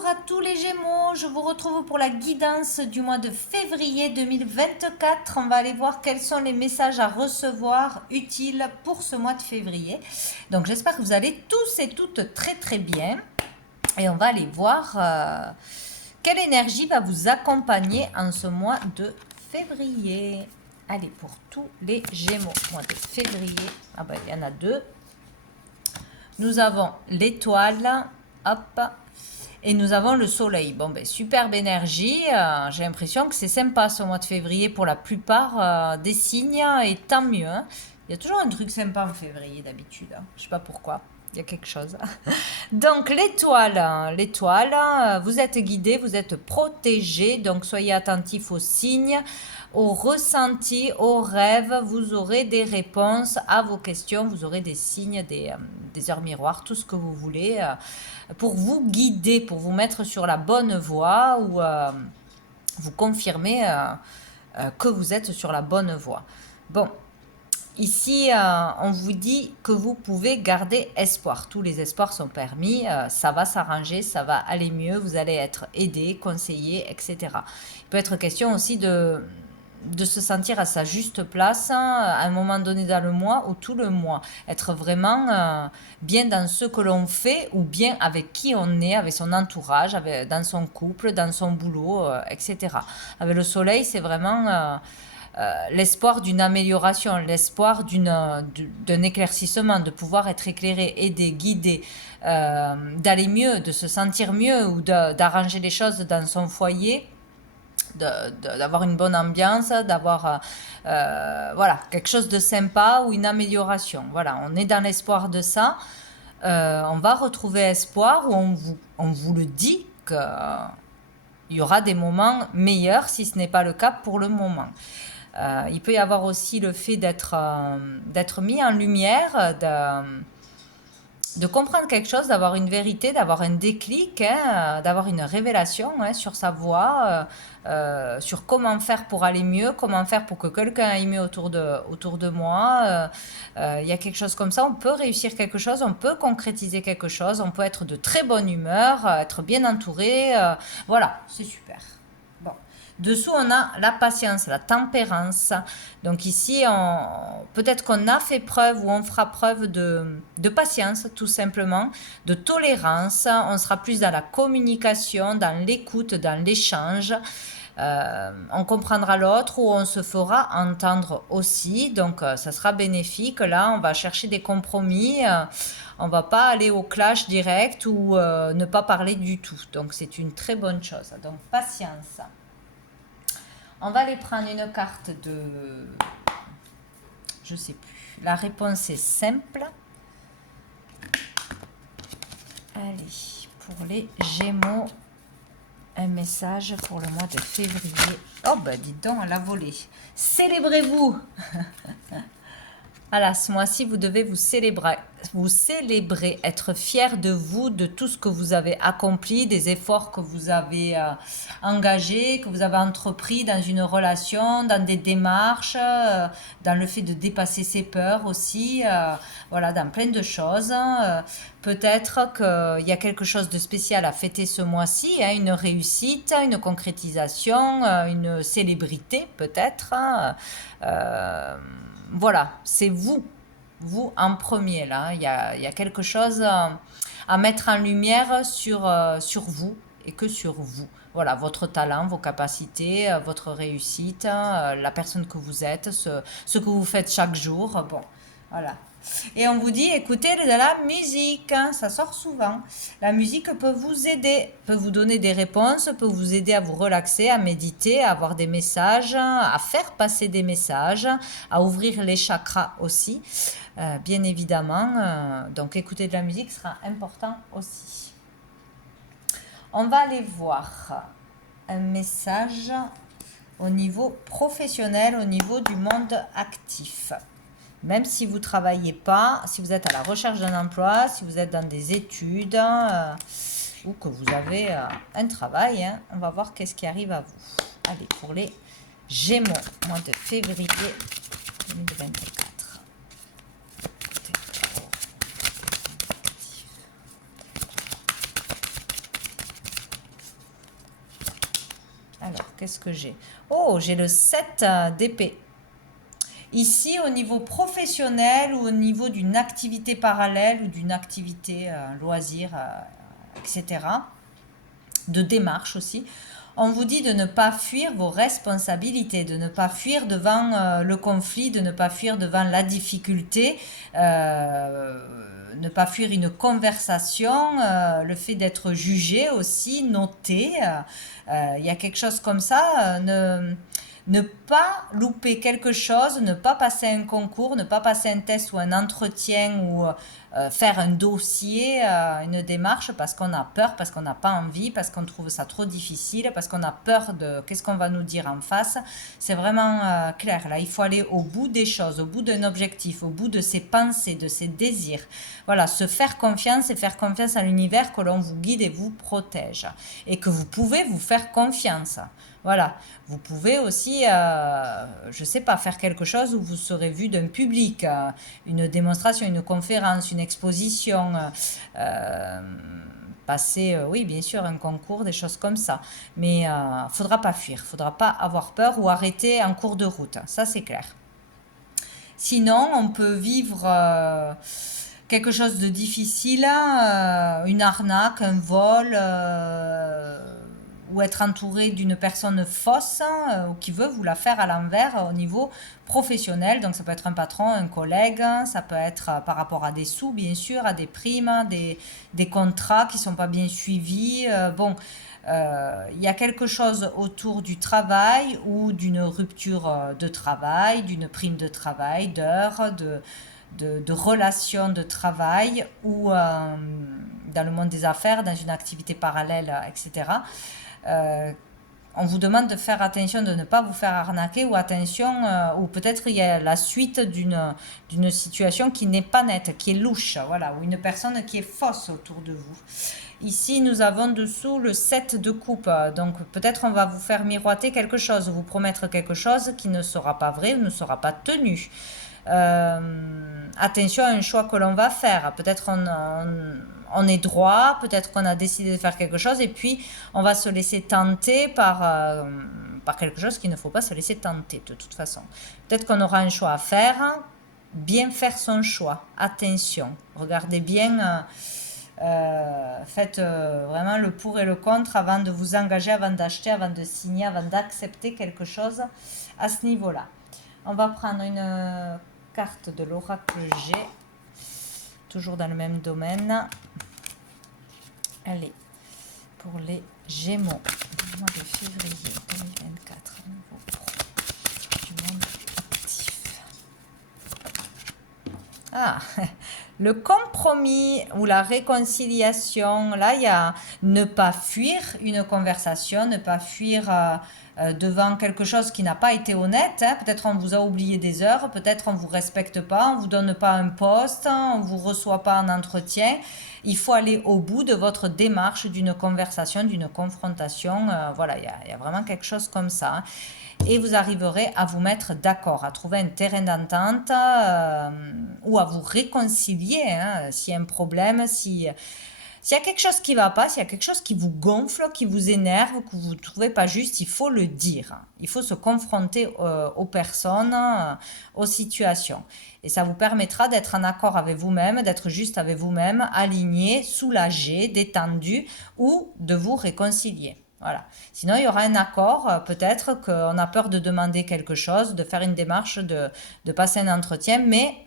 Bonjour à tous les Gémeaux, je vous retrouve pour la guidance du mois de février 2024. On va aller voir quels sont les messages à recevoir utiles pour ce mois de février. Donc j'espère que vous allez tous et toutes très bien. Et on va aller voir quelle énergie va vous accompagner en ce mois de février. Allez, pour tous les Gémeaux, mois de février, ah ben, il y en a deux. Nous avons l'étoile, hop, et nous avons le soleil. Bon, ben, superbe énergie. J'ai l'impression que c'est sympa ce mois de février pour la plupart des signes, et tant mieux. Hein. Il y a toujours un truc sympa en février d'habitude. Hein. Je ne sais pas pourquoi. Il y a quelque chose. Donc, l'étoile, vous êtes guidé, vous êtes protégé. Donc, soyez attentifs aux signes, aux ressentis, aux rêves. Vous aurez des réponses à vos questions. Vous aurez des signes, des heures miroirs, tout ce que vous voulez. Pour vous guider, pour vous mettre sur la bonne voie ou vous confirmer que vous êtes sur la bonne voie. Bon, ici, on vous dit que vous pouvez garder espoir. Tous les espoirs sont permis, ça va s'arranger, ça va aller mieux, vous allez être aidé, conseillé, etc. Il peut être question aussi de se sentir à sa juste place à un moment donné dans le mois ou tout le mois. Être vraiment bien dans ce que l'on fait ou bien avec qui on est, avec son entourage, dans son couple, dans son boulot, etc. Avec le soleil, c'est vraiment l'espoir d'une amélioration, l'espoir d'un éclaircissement, de pouvoir être éclairé, aidé, guidé, d'aller mieux, de se sentir mieux ou d'arranger les choses dans son foyer. D'avoir une bonne ambiance, d'avoir voilà, quelque chose de sympa ou une amélioration. Voilà, on est dans l'espoir de ça. On va retrouver espoir où on vous le dit qu'il y aura des moments meilleurs si ce n'est pas le cas pour le moment. Il peut y avoir aussi le fait d'être mis en lumière, de comprendre quelque chose, d'avoir une vérité, d'avoir un déclic, hein, d'avoir une révélation hein, sur sa voie, sur comment faire pour aller mieux, comment faire pour que quelqu'un aille mieux autour de moi. Il y a quelque chose comme ça, on peut réussir quelque chose, on peut concrétiser quelque chose, on peut être de très bonne humeur, être bien entouré. Voilà, c'est super. Bon. Dessous, on a la patience, la tempérance. Donc ici, peut-être qu'on a fait preuve ou on fera preuve de patience, tout simplement, de tolérance. On sera plus dans la communication, dans l'écoute, dans l'échange. On comprendra l'autre ou on se fera entendre aussi. Donc, ça sera bénéfique. Là, on va chercher des compromis. On ne va pas aller au clash direct ou ne pas parler du tout. Donc, c'est une très bonne chose. Donc, patience. On va aller prendre une carte de... Je sais plus. La réponse est simple. Allez, pour les Gémeaux, un message pour le mois de février. Oh, bah dites donc, elle a volé. Célébrez-vous. Voilà, ce mois-ci, vous devez vous célébrer, être fier de vous, de tout ce que vous avez accompli, des efforts que vous avez engagés, que vous avez entrepris dans une relation, dans des démarches, dans le fait de dépasser ses peurs aussi, voilà, dans plein de choses. Peut-être qu'il y a quelque chose de spécial à fêter ce mois-ci, hein, une réussite, une concrétisation, une célébrité peut-être. Voilà, c'est vous en premier là. Il y a quelque chose à mettre en lumière sur vous et que sur vous. Voilà, votre talent, vos capacités, votre réussite, la personne que vous êtes, ce que vous faites chaque jour. Bon, voilà. Et on vous dit, écoutez de la musique, hein, ça sort souvent. La musique peut vous aider, peut vous donner des réponses, peut vous aider à vous relaxer, à méditer, à avoir des messages, à faire passer des messages, à ouvrir les chakras aussi, bien évidemment. Donc écouter de la musique sera important aussi. On va aller voir un message au niveau professionnel, au niveau du monde actif. Même si vous ne travaillez pas, si vous êtes à la recherche d'un emploi, si vous êtes dans des études ou que vous avez un travail, hein, on va voir qu'est-ce qui arrive à vous. Allez, pour les Gémeaux, mois de février 2024. qu'est-ce que j'ai? Oh, j'ai le 7 d'épée. Ici, au niveau professionnel ou au niveau d'une activité parallèle ou d'une activité loisir, etc., de démarche aussi, on vous dit de ne pas fuir vos responsabilités, de ne pas fuir devant le conflit, de ne pas fuir devant la difficulté, ne pas fuir une conversation, le fait d'être jugé aussi, noté. Il y a quelque chose comme ça. Ne pas louper quelque chose, ne pas passer un concours, ne pas passer un test ou un entretien ou faire un dossier, une démarche parce qu'on a peur, parce qu'on n'a pas envie, parce qu'on trouve ça trop difficile, parce qu'on a peur de qu'est-ce qu'on va nous dire en face. C'est vraiment clair. Là, il faut aller au bout des choses, au bout d'un objectif, au bout de ses pensées, de ses désirs. Voilà, se faire confiance et faire confiance à l'univers que l'on vous guide et vous protège. Et que vous pouvez vous faire confiance. Voilà, vous pouvez aussi, je ne sais pas, faire quelque chose où vous serez vu d'un public, une démonstration, une conférence, une exposition, passer, oui, bien sûr, un concours, des choses comme ça. Mais il ne faudra pas fuir, il ne faudra pas avoir peur ou arrêter en cours de route, ça c'est clair. Sinon, on peut vivre quelque chose de difficile, une arnaque, un vol, ou être entouré d'une personne fausse ou qui veut vous la faire à l'envers au niveau professionnel. Donc ça peut être un patron, un collègue, ça peut être par rapport à des sous, bien sûr, à des primes, des contrats qui ne sont pas bien suivis. Bon, il y a quelque chose autour du travail ou d'une rupture de travail, d'une prime de travail, d'heures, de relations de travail ou dans le monde des affaires, dans une activité parallèle, etc. On vous demande de faire attention, de ne pas vous faire arnaquer ou attention, ou peut-être il y a la suite d'une situation qui n'est pas nette, qui est louche, voilà, ou une personne qui est fausse autour de vous. Ici, nous avons dessous le 7 de coupe, donc peut-être on va vous faire miroiter quelque chose, vous promettre quelque chose qui ne sera pas vrai ou ne sera pas tenu. Attention à un choix que l'on va faire, peut-être on est droit, peut-être qu'on a décidé de faire quelque chose et puis on va se laisser tenter par quelque chose qu'il ne faut pas se laisser tenter de toute façon. Peut-être qu'on aura un choix à faire, bien faire son choix, attention, regardez bien, faites vraiment le pour et le contre avant de vous engager, avant d'acheter, avant de signer, avant d'accepter quelque chose à ce niveau-là. On va prendre une carte de l'oracle G, toujours dans le même domaine. Allez, pour les Gémeaux, mois de février 2024, nouveau pro du monde actif. Ah, le compromis ou la réconciliation, là, il y a ne pas fuir une conversation, ne pas fuir devant quelque chose qui n'a pas été honnête. Hein. Peut-être on vous a oublié des heures, peut-être on ne vous respecte pas, on ne vous donne pas un poste, on ne vous reçoit pas en entretien. Il faut aller au bout de votre démarche d'une conversation, d'une confrontation. Voilà, il y a vraiment quelque chose comme ça. Hein. Et vous arriverez à vous mettre d'accord, à trouver un terrain d'entente ou à vous réconcilier hein, s'il y a un problème, s'il y a quelque chose qui ne va pas, s'il y a quelque chose qui vous gonfle, qui vous énerve, que vous ne trouvez pas juste, il faut le dire. Il faut se confronter aux personnes, aux situations. Et ça vous permettra d'être en accord avec vous-même, d'être juste avec vous-même, aligné, soulagé, détendu ou de vous réconcilier. Voilà. Sinon, il y aura un accord, peut-être qu'on a peur de demander quelque chose, de faire une démarche, de passer un entretien, mais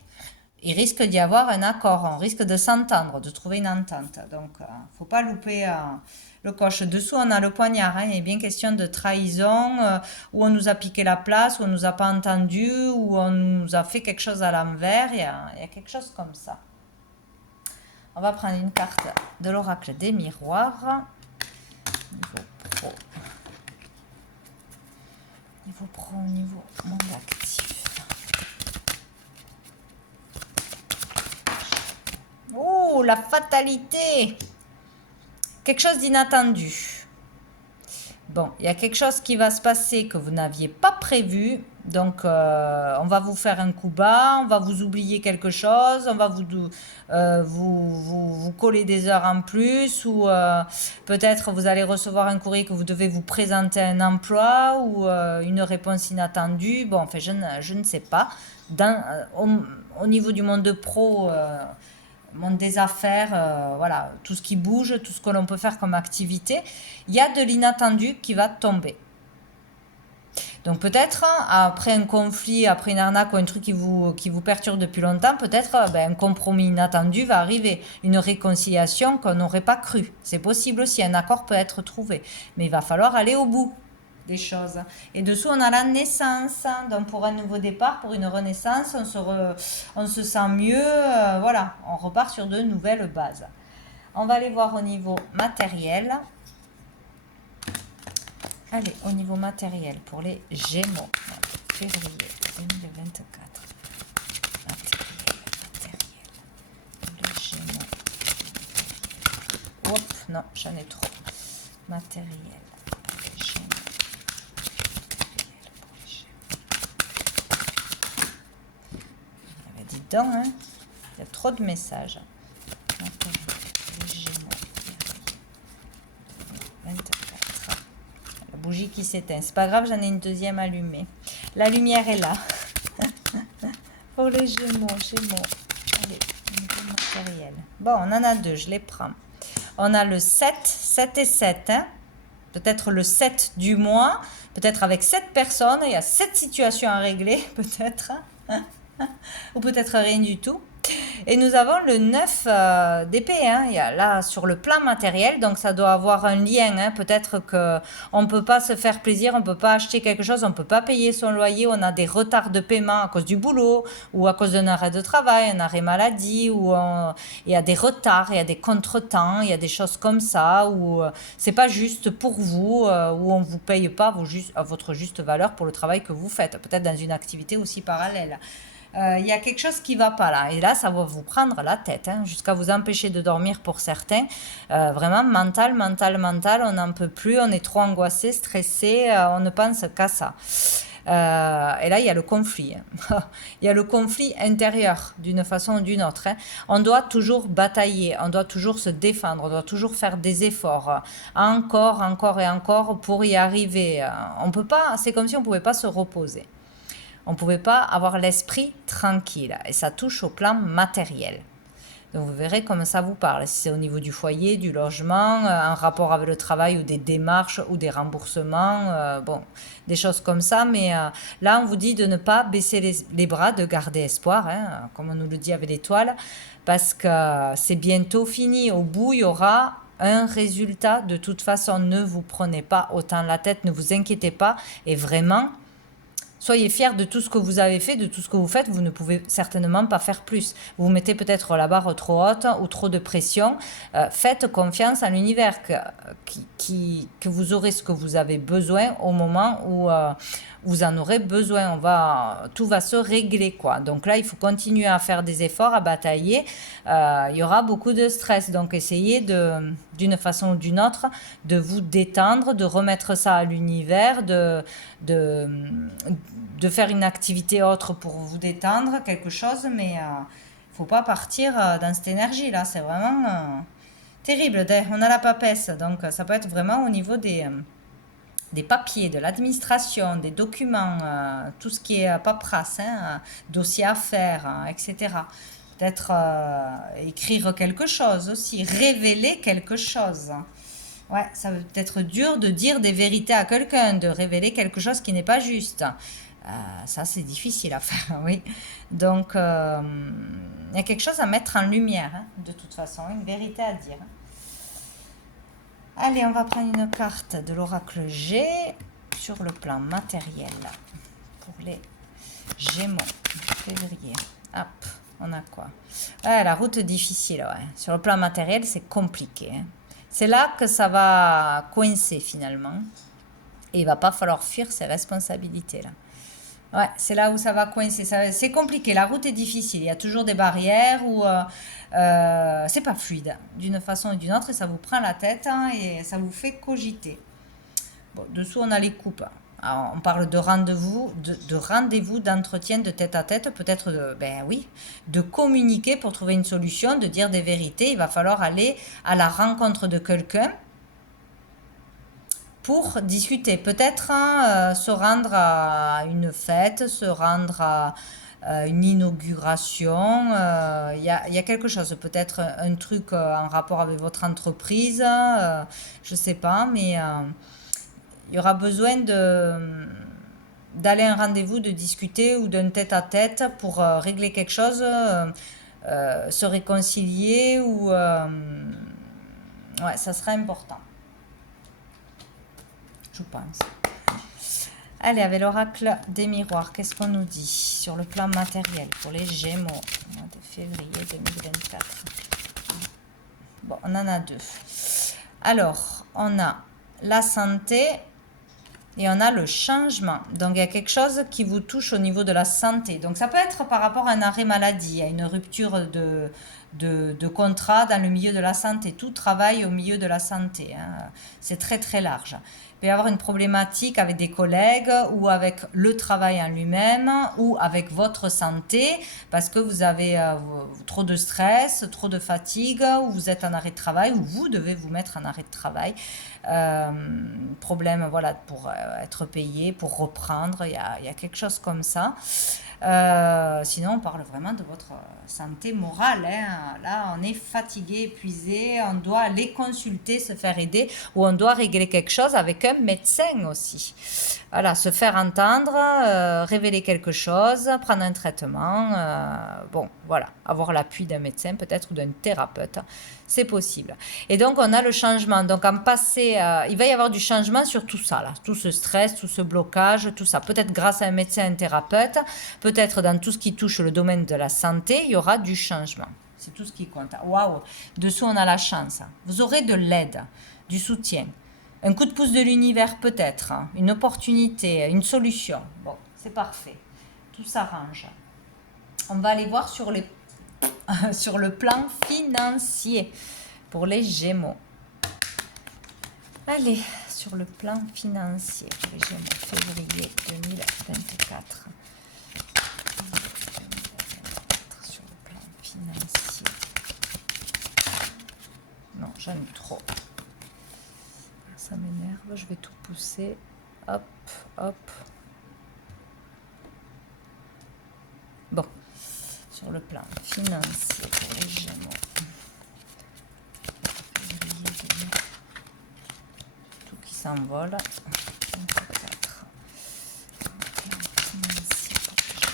il risque d'y avoir un accord, on risque de s'entendre, de trouver une entente. Donc, il ne faut pas louper le coche. Dessous, on a le poignard, hein. Il est bien question de trahison, où on nous a piqué la place, où on ne nous a pas entendu, où on nous a fait quelque chose à l'envers. Il y a quelque chose comme ça. On va prendre une carte de l'oracle des miroirs. Niveau pro, niveau monde actif. Oh, la fatalité! Quelque chose d'inattendu. Bon, il y a quelque chose qui va se passer que vous n'aviez pas prévu. Donc, on va vous faire un coup bas, on va vous oublier quelque chose, on va vous coller des heures en plus, ou peut-être vous allez recevoir un courrier que vous devez vous présenter un emploi, ou une réponse inattendue. Bon, enfin, je ne sais pas. Au niveau du monde pro, monde des affaires, voilà, tout ce qui bouge, tout ce que l'on peut faire comme activité, il y a de l'inattendu qui va tomber. Donc peut-être, après un conflit, après une arnaque ou un truc qui vous perturbe depuis longtemps, peut-être un compromis inattendu va arriver, une réconciliation qu'on n'aurait pas cru. C'est possible aussi, un accord peut être trouvé, mais il va falloir aller au bout des choses. Et dessous, on a la naissance. Donc pour un nouveau départ, pour une renaissance, on se sent mieux. Voilà, on repart sur de nouvelles bases. On va aller voir au niveau matériel. Allez, au niveau matériel, pour les Gémeaux, février 2024. Matériel. Les Gémeaux. Hop, non, j'en ai trop. Matériel. Les Gémeaux. Dis donc, hein, il y a trop de messages. Les Gémeaux. 24. La bougie qui s'éteint. C'est pas grave, j'en ai une deuxième allumée. La lumière est là. Pour les Gémeaux. Allez, niveau matériel. Bon, on en a deux, je les prends. On a le 7 et 7. Hein. Peut-être le 7 du mois. Peut-être avec 7 personnes. Il y a 7 situations à régler, peut-être. Ou peut-être rien du tout. Et nous avons le 9 d'épée, hein. Il y a là sur le plan matériel, donc ça doit avoir un lien, hein. Peut-être qu'on ne peut pas se faire plaisir, on ne peut pas acheter quelque chose, on ne peut pas payer son loyer, on a des retards de paiement à cause du boulot, ou à cause d'un arrêt de travail, un arrêt maladie, ou il y a des retards, il y a des contretemps, il y a des choses comme ça, où c'est pas juste pour vous, où on ne vous paye pas votre juste valeur pour le travail que vous faites, peut-être dans une activité aussi parallèle. Il y a quelque chose qui ne va pas là. Et là, ça va vous prendre la tête, hein, jusqu'à vous empêcher de dormir pour certains. Vraiment, mental, on n'en peut plus, on est trop angoissé, stressé, on ne pense qu'à ça. Et là, il y a le conflit. Hein. Il y a le conflit intérieur, d'une façon ou d'une autre. Hein. On doit toujours batailler, on doit toujours se défendre, on doit toujours faire des efforts, encore et encore pour y arriver. On peut pas, c'est comme si on ne pouvait pas se reposer. On ne pouvait pas avoir l'esprit tranquille. Et ça touche au plan matériel. Donc vous verrez comment ça vous parle. Si c'est au niveau du foyer, du logement, en rapport avec le travail ou des démarches ou des remboursements, bon, des choses comme ça. Mais là, on vous dit de ne pas baisser les bras, de garder espoir, hein, comme on nous le dit avec l'étoile, parce que c'est bientôt fini. Au bout, il y aura un résultat. De toute façon, ne vous prenez pas autant la tête, ne vous inquiétez pas. Et vraiment, soyez fiers de tout ce que vous avez fait, de tout ce que vous faites. Vous ne pouvez certainement pas faire plus. Vous mettez peut-être la barre trop haute ou trop de pression. Faites confiance à l'univers que vous aurez ce que vous avez besoin au moment où vous en aurez besoin. Tout va se régler, quoi. Donc là, il faut continuer à faire des efforts, à batailler. Il y aura beaucoup de stress. Donc essayez d'une façon ou d'une autre de vous détendre, de remettre ça à l'univers, de faire une activité autre pour vous détendre, quelque chose, mais il ne faut pas partir dans cette énergie-là. C'est vraiment terrible. On a la papesse, donc ça peut être vraiment au niveau des papiers, de l'administration, des documents, tout ce qui est paperasse, hein, dossier à faire, etc. Peut-être écrire quelque chose aussi, révéler quelque chose. Ouais, ça peut être dur de dire des vérités à quelqu'un, de révéler quelque chose qui n'est pas juste. Ça, c'est difficile à faire, oui. Donc, il y a quelque chose à mettre en lumière, hein, de toute façon, une vérité à dire. Allez, on va prendre une carte de l'oracle G sur le plan matériel pour les Gémeaux, février. Hop, on a quoi? La route difficile, ouais. Sur le plan matériel, c'est compliqué. Hein. C'est là que ça va coincer finalement. Et il va pas falloir fuir ses responsabilités là. Ouais, c'est là où ça va coincer. C'est compliqué, la route est difficile. Il y a toujours des barrières où c'est pas fluide d'une façon ou d'une autre et ça vous prend la tête, hein, et ça vous fait cogiter. Bon, dessous, on a les coupes. Alors, on parle de rendez-vous, rendez-vous, d'entretien de tête à tête, peut-être, ben oui, de communiquer pour trouver une solution, de dire des vérités. Il va falloir aller à la rencontre de quelqu'un pour discuter. Peut-être hein, se rendre à une fête, se rendre à une inauguration. Il y a quelque chose, peut-être un truc en rapport avec votre entreprise. Je ne sais pas, mais il y aura besoin d'aller à un rendez-vous, de discuter ou d'un tête-à-tête pour régler quelque chose, se réconcilier ou... ouais, ça serait important. Je pense. Allez, avec l'oracle des miroirs, qu'est-ce qu'on nous dit sur le plan matériel pour les Gémeaux au mois de février 2024? Bon, on en a deux. Alors, on a la santé et on a le changement. Donc, il y a quelque chose qui vous touche au niveau de la santé. Donc, ça peut être par rapport à un arrêt maladie, à une rupture de contrat dans le milieu de la santé. Tout travail au milieu de la santé. Hein. C'est très, très large. Il peut y avoir une problématique avec des collègues ou avec le travail en lui-même ou avec votre santé parce que vous avez trop de stress, trop de fatigue ou vous êtes en arrêt de travail ou vous devez vous mettre en arrêt de travail. Problème voilà, pour être payé, pour reprendre, il y a quelque chose comme ça. Sinon, on parle vraiment de votre santé morale. Hein. Là, on est fatigué, épuisé, on doit aller consulter, se faire aider ou on doit régler quelque chose avec un médecin aussi. Voilà, se faire entendre, révéler quelque chose, prendre un traitement. Bon, voilà, avoir l'appui d'un médecin peut-être ou d'un thérapeute. C'est possible. Et donc, on a le changement. Donc, en passé, il va y avoir du changement sur tout ça, là. Tout ce stress, tout ce blocage, tout ça. Peut-être grâce à un médecin, un thérapeute, peut-être dans tout ce qui touche le domaine de la santé, il y aura du changement. C'est tout ce qui compte. Waouh! Dessous, on a la chance. Vous aurez de l'aide, du soutien. Un coup de pouce de l'univers peut-être, hein. Une opportunité, une solution. Bon, c'est parfait. Tout s'arrange. On va aller voir sur le plan financier pour les Gémeaux. Allez, sur le plan financier pour les Gémeaux, février 2024. Sur le plan financier. Non, j'en ai trop. Ça m'énerve, je vais tout pousser. Hop, hop. Bon, sur le plan financier pour les Gémeaux. Tout qui s'envole. 24. Plan financier pour les Gémeaux.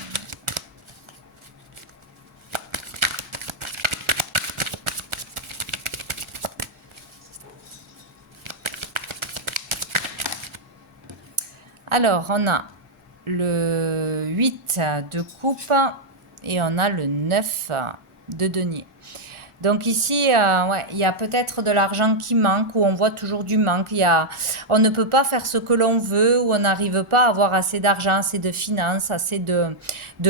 Alors, on a le 8 de coupe et on a le 9 de denier. Donc ici, ouais, il y a peut-être de l'argent qui manque ou on voit toujours du manque. On ne peut pas faire ce que l'on veut ou on n'arrive pas à avoir assez d'argent, assez de finances, assez de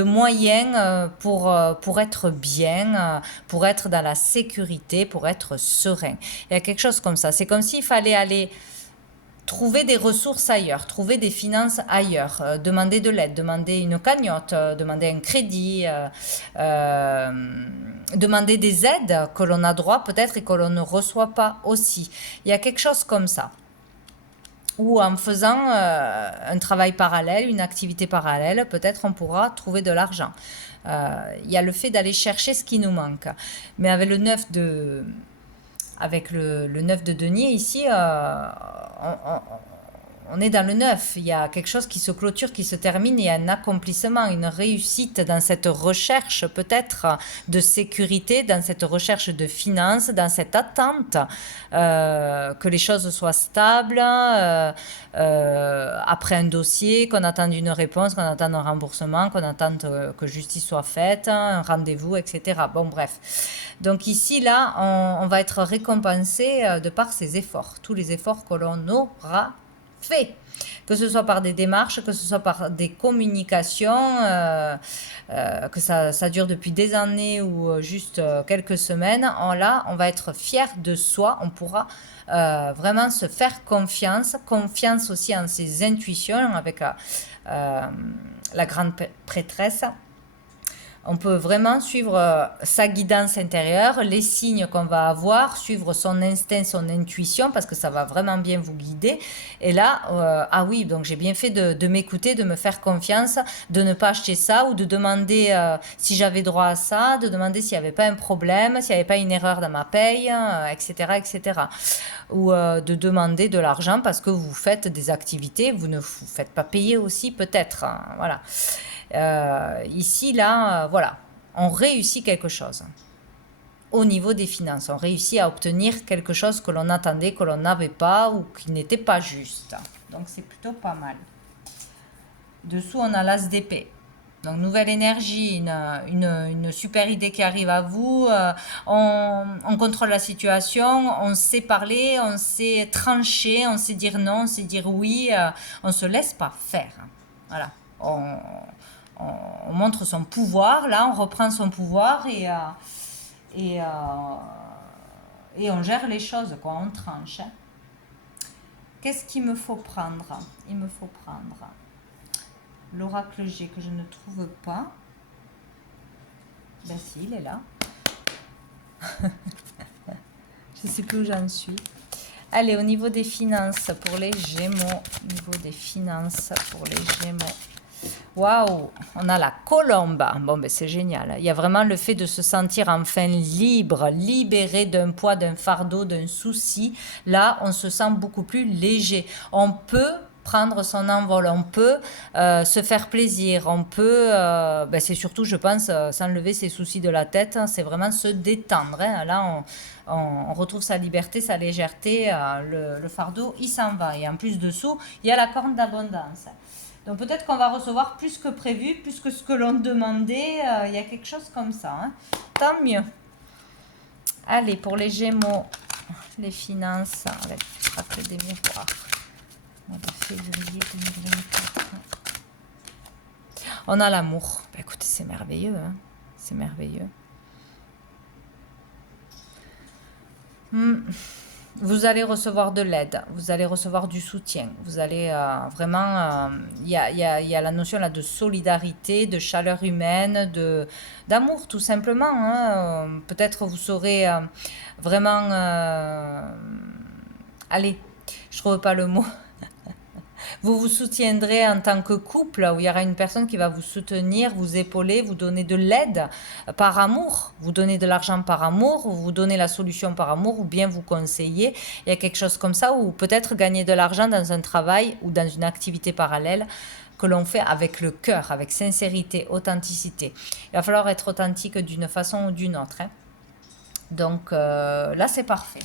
moyens pour être bien, pour être dans la sécurité, pour être serein. Il y a quelque chose comme ça. C'est comme s'il fallait aller trouver des ressources ailleurs, trouver des finances ailleurs, demander de l'aide, demander une cagnotte, demander un crédit, demander des aides que l'on a droit peut-être et que l'on ne reçoit pas aussi. Il y a quelque chose comme ça. Ou en faisant un travail parallèle, une activité parallèle, peut-être on pourra trouver de l'argent. Il y a le fait d'aller chercher ce qui nous manque. Mais avec le 9 de... Avec le 9 de denier ici, on est dans le 9. Il y a quelque chose qui se clôture, qui se termine. Il y a un accomplissement, une réussite dans cette recherche peut-être de sécurité, dans cette recherche de finances, dans cette attente que les choses soient stables, après un dossier, qu'on attende une réponse, qu'on attende un remboursement, qu'on attende que justice soit faite, un rendez-vous, etc. Bon, bref. Donc ici, là, on va être récompensé de par ces efforts, tous les efforts que l'on aura fait, que ce soit par des démarches, que ce soit par des communications, que ça dure depuis des années ou juste quelques semaines. Là, on va être fier de soi, on pourra vraiment se faire confiance, confiance aussi en ses intuitions avec la grande prêtresse. On peut vraiment suivre sa guidance intérieure, les signes qu'on va avoir, suivre son instinct, son intuition, parce que ça va vraiment bien vous guider. Et là, ah oui, donc j'ai bien fait de m'écouter, de me faire confiance, de ne pas acheter ça, ou de demander si j'avais droit à ça, de demander s'il n'y avait pas un problème, s'il n'y avait pas une erreur dans ma paye, etc., etc. Ou de demander de l'argent parce que vous faites des activités, vous ne vous faites pas payer aussi peut-être, hein, voilà. Ici, là, voilà, on réussit quelque chose. Au niveau des finances, on réussit à obtenir quelque chose que l'on attendait, que l'on n'avait pas ou qui n'était pas juste. Donc, c'est plutôt pas mal. Dessous, on a l'as d'épée. Donc, nouvelle énergie, une super idée qui arrive à vous. On contrôle la situation, on sait parler, on sait trancher, on sait dire non, on sait dire oui. On ne se laisse pas faire. Voilà. On montre son pouvoir, là, on reprend son pouvoir et on gère les choses, quoi, on tranche. Hein. Qu'est-ce qu'il me faut prendre? Il me faut prendre l'oracle G que je ne trouve pas. Ben si, il est là. Je ne sais plus où j'en suis. Allez, au niveau des finances pour les Gémeaux. Au niveau des finances pour les Gémeaux. Waouh, on a la colombe. Bon, ben c'est génial. Il y a vraiment le fait de se sentir enfin libre, libéré d'un poids, d'un fardeau, d'un souci. Là, on se sent beaucoup plus léger. On peut prendre son envol, on peut se faire plaisir, on peut, ben c'est surtout, je pense, s'enlever ses soucis de la tête. Hein, c'est vraiment se détendre. Hein. Là, on retrouve sa liberté, sa légèreté. Le fardeau, il s'en va. Et en plus dessous, il y a la corne d'abondance. Donc peut-être qu'on va recevoir plus que prévu, plus que ce que l'on demandait. Il y a quelque chose comme ça. Hein. Tant mieux. Allez, pour les Gémeaux, les finances, avec l'oracle des miroirs. Mois de février 2024. On a l'amour. Ben, écoutez, c'est merveilleux. Hein. C'est merveilleux. Vous allez recevoir de l'aide, vous allez recevoir du soutien, vous allez vraiment, il y a la notion là de solidarité, de chaleur humaine, d'amour tout simplement. Hein. Peut-être vous saurez vraiment, allez, je trouve pas le mot. Vous vous soutiendrez en tant que couple, où il y aura une personne qui va vous soutenir, vous épauler, vous donner de l'aide par amour. Vous donnez de l'argent par amour, vous donnez la solution par amour, ou bien vous conseillez. Il y a quelque chose comme ça, ou peut-être gagner de l'argent dans un travail ou dans une activité parallèle que l'on fait avec le cœur, avec sincérité, authenticité. Il va falloir être authentique d'une façon ou d'une autre. Hein. Donc là, c'est parfait.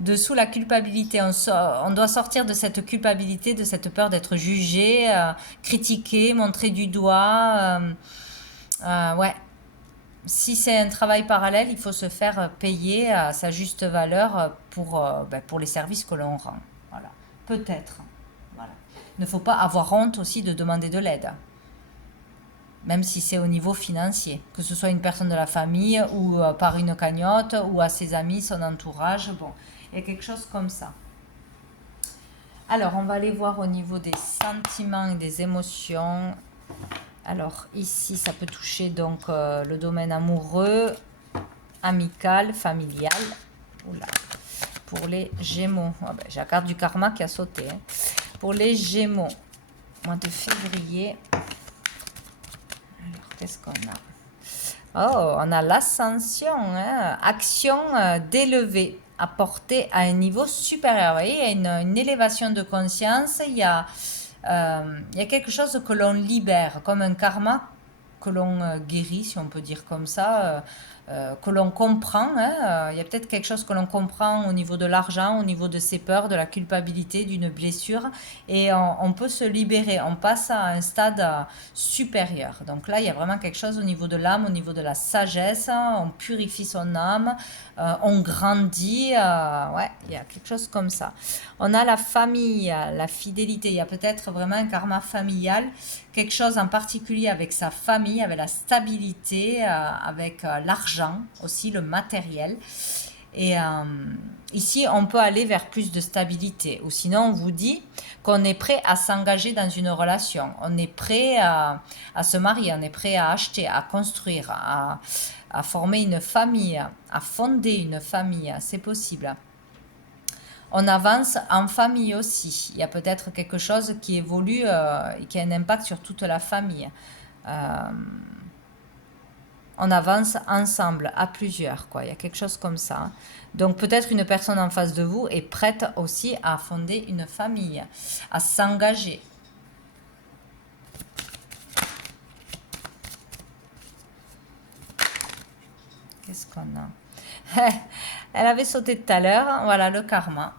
Dessous la culpabilité, on doit sortir de cette culpabilité, de cette peur d'être jugé, critiqué, montré du doigt. Ouais. Si c'est un travail parallèle, il faut se faire payer à sa juste valeur pour les services que l'on rend. Voilà. Peut-être. Voilà. Il ne faut pas avoir honte aussi de demander de l'aide. Même si c'est au niveau financier, que ce soit une personne de la famille ou par une cagnotte ou à ses amis, son entourage, bon, il y a quelque chose comme ça. Alors, on va aller voir au niveau des sentiments et des émotions. Alors, ici, ça peut toucher donc le domaine amoureux, amical, familial. Oula. Pour les Gémeaux, oh ben, j'ai la carte du karma qui a sauté. Hein. Pour les Gémeaux, mois de février. Alors, qu'est-ce qu'on a? Oh, on a l'ascension, hein? Action d'élevée, apportée à un niveau supérieur. Vous voyez, il y a une élévation de conscience, il y a quelque chose que l'on libère, comme un karma que l'on guérit, si on peut dire comme ça, que l'on comprend. Hein, il y a peut-être quelque chose que l'on comprend au niveau de l'argent, au niveau de ses peurs, de la culpabilité, d'une blessure, et on peut se libérer, on passe à un stade supérieur. Donc là, il y a vraiment quelque chose au niveau de l'âme, au niveau de la sagesse, on purifie son âme, on grandit, ouais, il y a quelque chose comme ça. On a la famille, la fidélité, il y a peut-être vraiment un karma familial, quelque chose en particulier avec sa famille, avec la stabilité, avec l'argent, l'argent aussi, le matériel. Et ici, on peut aller vers plus de stabilité. Ou sinon, on vous dit qu'on est prêt à s'engager dans une relation. On est prêt à se marier, on est prêt à acheter, à construire, à former une famille, à fonder une famille. C'est possible. On avance en famille aussi. Il y a peut-être quelque chose qui évolue et qui a un impact sur toute la famille. On avance ensemble, à plusieurs, quoi. Il y a quelque chose comme ça. Donc peut-être une personne en face de vous est prête aussi à fonder une famille, à s'engager. Qu'est-ce qu'on a? Elle avait sauté tout à l'heure. Voilà, le karma.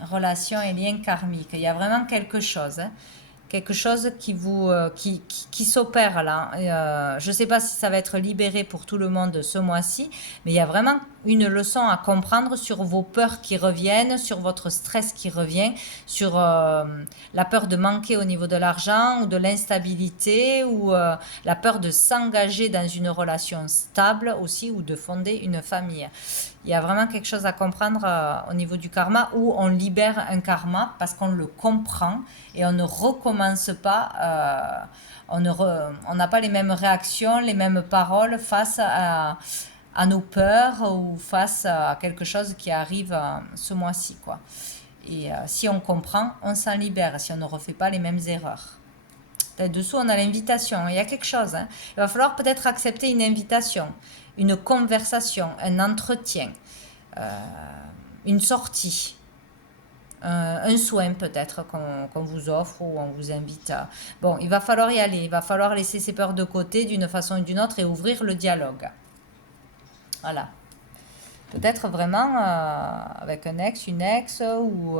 Relation et lien karmique. Il y a vraiment quelque chose. Quelque chose qui s'opère là. Je ne sais pas si ça va être libéré pour tout le monde ce mois-ci, mais il y a vraiment une leçon à comprendre sur vos peurs qui reviennent, sur votre stress qui revient, sur la peur de manquer au niveau de l'argent ou de l'instabilité ou la peur de s'engager dans une relation stable aussi ou de fonder une famille. Il y a vraiment quelque chose à comprendre au niveau du karma où on libère un karma parce qu'on le comprend et on ne recommence pas, on n'a pas les mêmes réactions, les mêmes paroles face à nos peurs ou face à quelque chose qui arrive ce mois-ci, quoi. Et si on comprend, on s'en libère si on ne refait pas les mêmes erreurs. Dessous, on a l'invitation. Il y a quelque chose. Hein. Il va falloir peut-être accepter une invitation, une conversation, un entretien, une sortie, un soin peut-être qu'on vous offre ou on vous invite. Bon, il va falloir y aller. Il va falloir laisser ses peurs de côté d'une façon ou d'une autre et ouvrir le dialogue. Voilà. Peut-être vraiment avec un ex, une ex ou...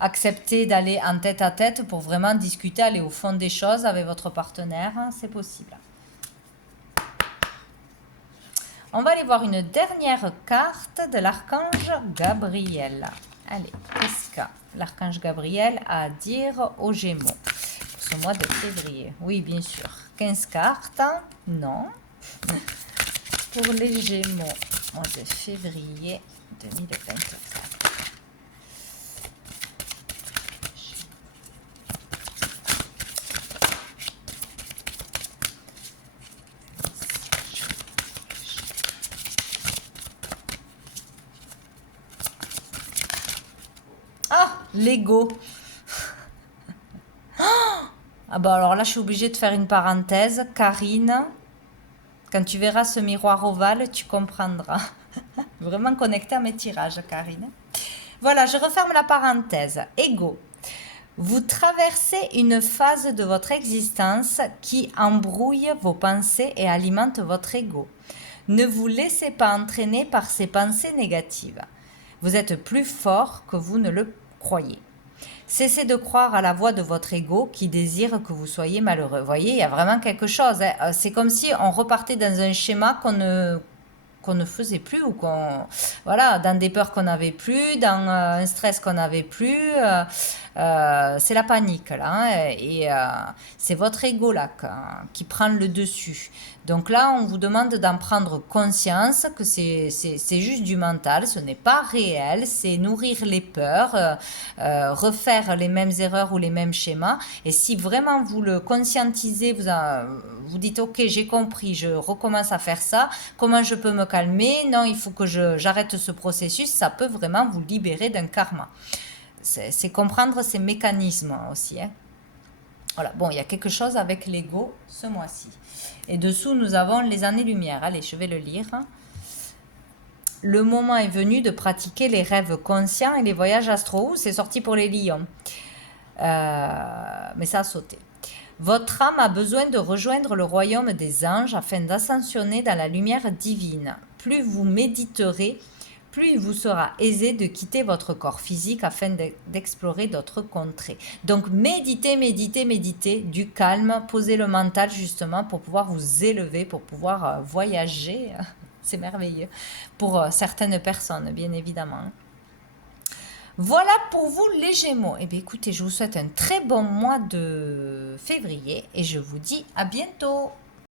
accepter d'aller en tête à tête pour vraiment discuter, aller au fond des choses avec votre partenaire, c'est possible. On va aller voir une dernière carte de l'archange Gabriel. Allez, qu'est-ce que l'archange Gabriel a à dire aux Gémeaux pour ce mois de février? Oui, bien sûr. 15 cartes, non. Pour les Gémeaux, mois de février 2024. L'ego. Ah bah alors là, je suis obligée de faire une parenthèse. Karine, quand tu verras ce miroir ovale, tu comprendras. Vraiment connecté à mes tirages, Karine. Voilà, je referme la parenthèse. Ego. Vous traversez une phase de votre existence qui embrouille vos pensées et alimente votre ego. Ne vous laissez pas entraîner par ces pensées négatives. Vous êtes plus fort que vous ne le croyez. Cessez de croire à la voix de votre ego qui désire que vous soyez malheureux. Vous voyez, il y a vraiment quelque chose. Hein. C'est comme si on repartait dans un schéma qu'on ne faisait plus ou voilà, dans des peurs qu'on n'avait plus, dans un stress qu'on n'avait plus. C'est la panique là, hein, et c'est votre ego là qui prend le dessus. Donc là, on vous demande d'en prendre conscience que c'est juste du mental, ce n'est pas réel, c'est nourrir les peurs, refaire les mêmes erreurs ou les mêmes schémas. Et si vraiment vous le conscientisez, vous dites ok, j'ai compris, je recommence à faire ça, comment je peux me calmer? Non, il faut que j'arrête ce processus, ça peut vraiment vous libérer d'un karma. C'est comprendre ces mécanismes aussi. Hein. Voilà, bon, il y a quelque chose avec l'ego ce mois-ci. Et dessous, nous avons les années-lumière. Allez, je vais le lire. Le moment est venu de pratiquer les rêves conscients et les voyages astraux. C'est sorti pour les lions. Mais ça a sauté. Votre âme a besoin de rejoindre le royaume des anges afin d'ascensionner dans la lumière divine. Plus vous méditerez, plus il vous sera aisé de quitter votre corps physique afin d'explorer d'autres contrées. Donc méditez, méditez, méditez, du calme, posez le mental justement pour pouvoir vous élever, pour pouvoir voyager. C'est merveilleux pour certaines personnes, bien évidemment. Voilà pour vous les Gémeaux. Eh bien écoutez, je vous souhaite un très bon mois de février et je vous dis à bientôt.